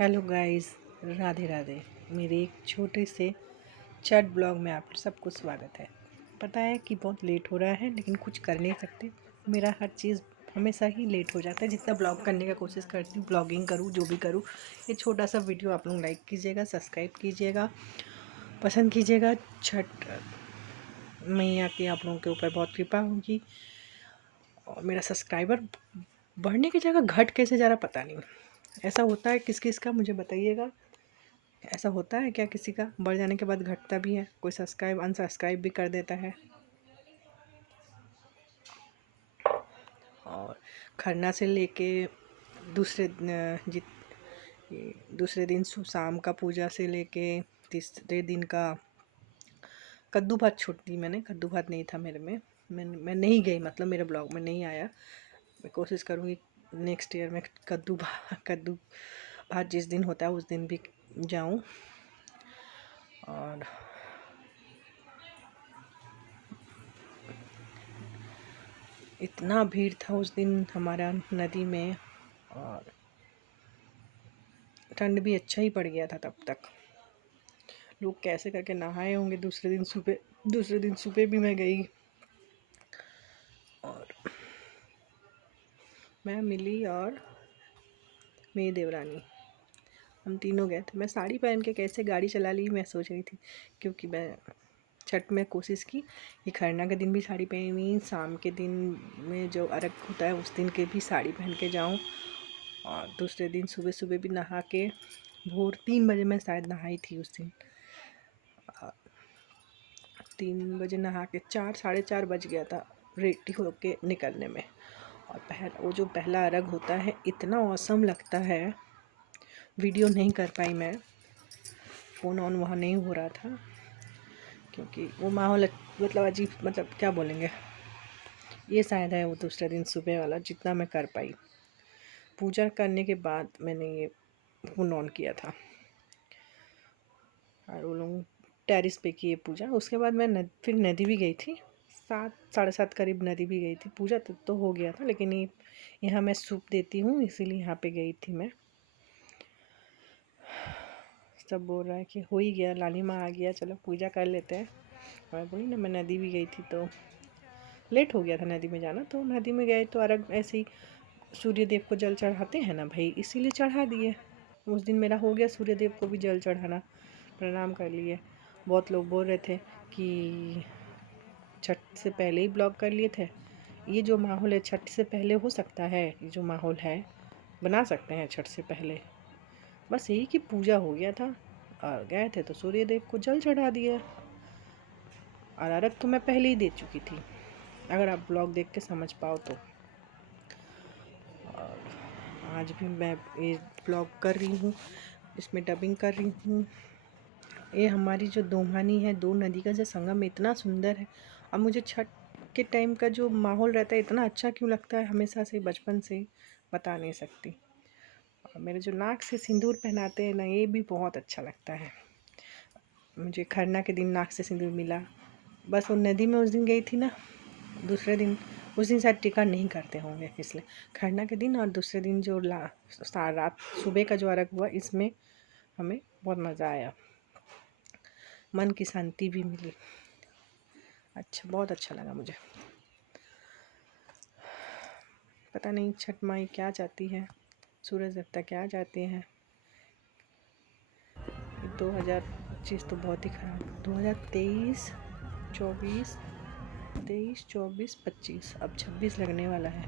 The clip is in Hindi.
Hello guys, Radhe Radhe. मेरे एक छोटे से छठ ब्लॉग में आप सबको स्वागत है। पता है कि बहुत लेट हो रहा है, लेकिन कुछ कर नहीं सकते। मेरा हर चीज़ हमेशा ही लेट हो जाता है। जितना ब्लॉग करने का कोशिश करती हूँ, ब्लॉगिंग करूँ, जो भी करूँ। ये छोटा सा वीडियो आप लोग लाइक कीजिएगा, सब्सक्राइब कीजिएगा, पसंद कीजिएगा। छठ मैया की आप लोगों के ऊपर बहुत कृपा होगी। और मेरा सब्सक्राइबर बढ़ने की जगह घट कैसे जा रहा पता नहीं। ऐसा होता है किस किस का, मुझे बताइएगा। ऐसा होता है क्या किसी का बढ़ जाने के बाद घटता भी है? कोई सब्सक्राइब अनसब्सक्राइब भी कर देता है। और खरना से लेके दूसरे दूसरे दिन शाम का पूजा से लेके तीसरे दिन का कद्दू भात छोड़ दी मैंने। कद्दू भात नहीं था मेरे में। मैं नहीं गई, मतलब मेरे ब्लॉग में नहीं आया। मैं कोशिश करूँगी नेक्स्ट ईयर में कद्दू भात जिस दिन होता है उस दिन भी जाऊँ। और इतना भीड़ था उस दिन हमारा नदी में, और ठंड भी अच्छा ही पड़ गया था तब तक। लोग कैसे करके नहाए होंगे। दूसरे दिन सुबह भी मैं गई और मैं मिली और मेरी देवरानी, हम तीनों गए थे। मैं साड़ी पहन के कैसे गाड़ी चला ली मैं सोच रही थी, क्योंकि मैं छठ में कोशिश की कि खरना के दिन भी साड़ी पहनी, शाम के दिन में जो अर्घ होता है उस दिन के भी साड़ी पहन के जाऊँ। और दूसरे दिन सुबह सुबह भी नहा के, भोर 3 बजे मैं शायद नहाई थी उस दिन। 3 बजे नहा के 4 साढ़े 4 बज गया था रेडी होके निकलने में। और वो जो पहला अर्घ होता है इतना औसम लगता है। वीडियो नहीं कर पाई मैं, फ़ोन ऑन वहाँ नहीं हो रहा था, क्योंकि वो माहौल मतलब अजीब, मतलब क्या बोलेंगे। ये शायद है वो दूसरे दिन सुबह वाला जितना मैं कर पाई। पूजा करने के बाद मैंने ये फ़ोन ऑन किया था और वो लोग टेरिस पे किए पूजा। उसके बाद मैं फिर नदी भी गई थी। 7 साढ़े 7 करीब नदी भी गई थी। पूजा तो हो गया था, लेकिन यहाँ मैं सूप देती हूँ इसीलिए यहाँ पे गई थी मैं। सब बोल रहा है कि हो ही गया, लाली माँ आ गया, चलो पूजा कर लेते हैं। और बोली ना, मैं नदी भी गई थी तो लेट हो गया था नदी में जाना। तो नदी में गए तो अर्घ ऐसे ही सूर्य देव को जल चढ़ाते हैं ना भाई, इसीलिए चढ़ा दिए। उस दिन मेरा हो गया सूर्य देव को भी जल चढ़ाना, प्रणाम कर लिए। बहुत लोग बोल रहे थे कि छठ से पहले ही ब्लॉग कर लिए थे। ये जो माहौल है छठ से पहले हो सकता है, ये जो माहौल है बना सकते हैं छठ से पहले। बस यही कि पूजा हो गया था और गए थे तो सूर्य देव को जल चढ़ा दिया। और अर्घ तो मैं पहले ही दे चुकी थी, अगर आप ब्लॉग देख के समझ पाओ तो। और आज भी मैं ये ब्लॉग कर रही हूँ, इसमें डबिंग कर रही हूँ। ये हमारी जो दोमानी है, दो नदी का जो संगम इतना सुंदर है। और मुझे छठ के टाइम का जो माहौल रहता है इतना अच्छा क्यों लगता है हमेशा से, बचपन से बता नहीं सकती। और मेरे जो नाक से सिंदूर पहनाते हैं ना, ये भी बहुत अच्छा लगता है। मुझे खरना के दिन नाक से सिंदूर मिला। बस वो नदी में उस दिन गई थी ना, दूसरे दिन, उस दिन शायद टिकट नहीं करते होंगे इसलिए। खरना के दिन और दूसरे दिन जो रात सुबह का जो अर्घ हुआ, इसमें हमें बहुत मज़ा आया, मन की शांति भी मिली। अच्छा, बहुत अच्छा लगा मुझे। पता नहीं छठ माई क्या चाहती है, सूरज देवता क्या चाहते हैं। 2025 तो बहुत ही खराब, 2023, 24, 23, 24, 25, अब 26 लगने वाला है।